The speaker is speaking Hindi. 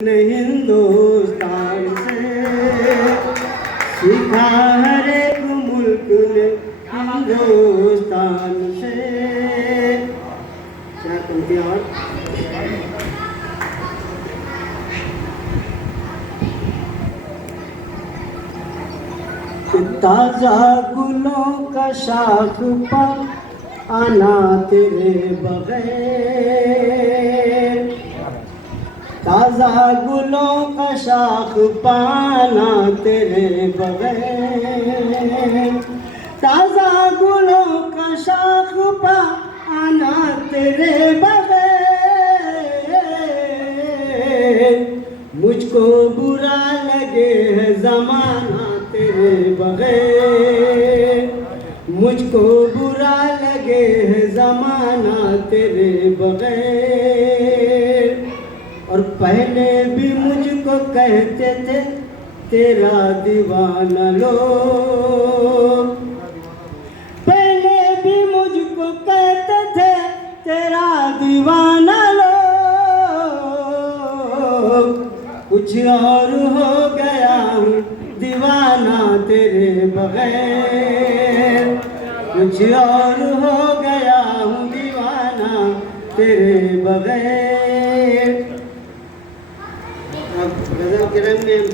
हिंदुस्तान से सीखा हर एक मुल्क ने हिंदुस्तान से। क्या कहती और ताजा गुलों का शाख पर आना तेरे बगैर, ताजा गुलों का शाख पाना तेरे बगैर, ताजा गुलों का शाख पाना तेरे बगैर, मुझको बुरा लगे है जमाना तेरे बगैर, मुझको बुरा लगे है जमाना तेरे बगैर। और पहले भी मुझको कहते थे तेरा दीवाना लोग, पहले भी मुझको कहते थे तेरा दीवाना लोग। कुछ और हो गया हूँ दीवाना तेरे बगैर, कुछ और हो गया हूँ दीवाना तेरे बगैर। अब गजल के रंग में